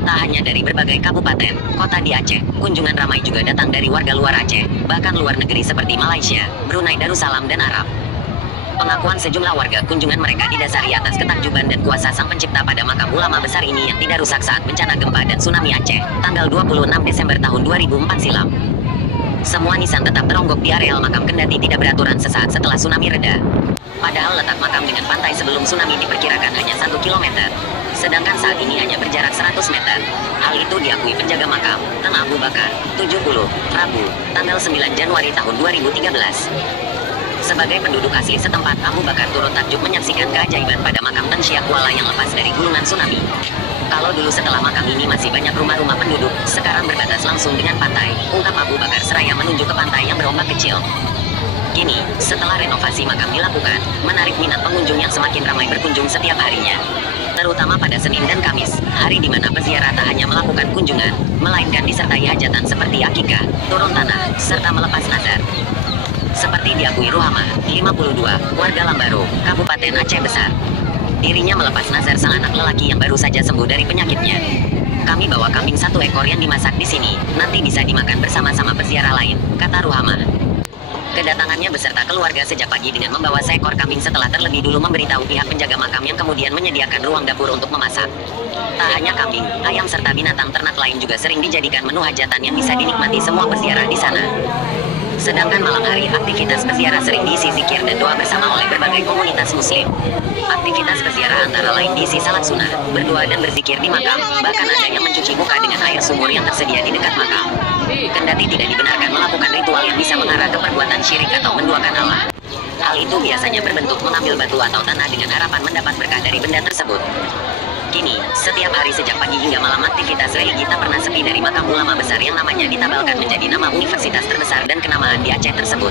Tak hanya dari berbagai kabupaten, kota di Aceh, kunjungan ramai juga datang dari warga luar Aceh, bahkan luar negeri seperti Malaysia, Brunei Darussalam dan Arab. Pengakuan sejumlah warga, kunjungan mereka didasari atas ketakjuban dan kuasa Sang Pencipta pada makam ulama besar ini yang tidak rusak saat bencana gempa dan tsunami Aceh, tanggal 26 Desember tahun 2004 silam. Semua nisan tetap teronggok di areal makam kendati tidak beraturan sesaat setelah tsunami reda. Padahal letak makam dengan pantai sebelum tsunami diperkirakan hanya 1 km. Sedangkan saat ini hanya berjarak 100 meter. Hal itu diakui penjaga makam, Teng Abu Bakar, 70, Rabu, tanggal 9 Januari tahun 2013. Sebagai penduduk asli setempat, Abu Bakar turut takjub menyaksikan keajaiban pada makam Teng Syiah yang lepas dari gulungan tsunami. Kalau dulu setelah makam ini masih banyak rumah-rumah penduduk, sekarang berbatas langsung dengan pantai, ungkap Abu Bakar seraya menuju ke pantai yang berombak kecil. Kini, setelah renovasi makam dilakukan, menarik minat pengunjung yang semakin ramai berkunjung setiap harinya. Terutama pada Senin dan Kamis, hari di mana peziarah tak hanya melakukan kunjungan, melainkan disertai hajatan seperti akikah, turun tanah, serta melepas nazar. Seperti diakui Ruhama, 52, warga Lambaro, Kabupaten Aceh Besar. Dirinya melepas nazar sang anak lelaki yang baru saja sembuh dari penyakitnya. Kami bawa kambing 1 ekor yang dimasak di sini, nanti bisa dimakan bersama-sama peziarah lain, kata Ruhama. Kedatangannya beserta keluarga sejak pagi dengan membawa seekor kambing setelah terlebih dulu memberitahu pihak penjaga makam yang kemudian menyediakan ruang dapur untuk memasak. Tak hanya kambing, ayam serta binatang ternak lain juga sering dijadikan menu hajatan yang bisa dinikmati semua peziarah di sana. Sedangkan malam hari, aktivitas peziarah sering diisi zikir dan doa bersama oleh berbagai komunitas muslim. Aktivitas peziarah antara lain diisi salat sunnah, berdoa dan berzikir di makam, bahkan ada yang mencuci muka dengan air sumur yang tersedia di dekat makam. Kendati tidak dibenarkan melakukan ritual yang bisa mengarah ke perbuatan syirik atau menduakan Allah. Hal itu biasanya berbentuk mengambil batu atau tanah dengan harapan mendapat berkah dari benda tersebut. Kini, setiap hari sejak pagi hingga malam aktivitas religi tak pernah sepi dari makam ulama besar yang namanya ditabalkan menjadi nama universitas terbesar dan kenamaan di Aceh tersebut.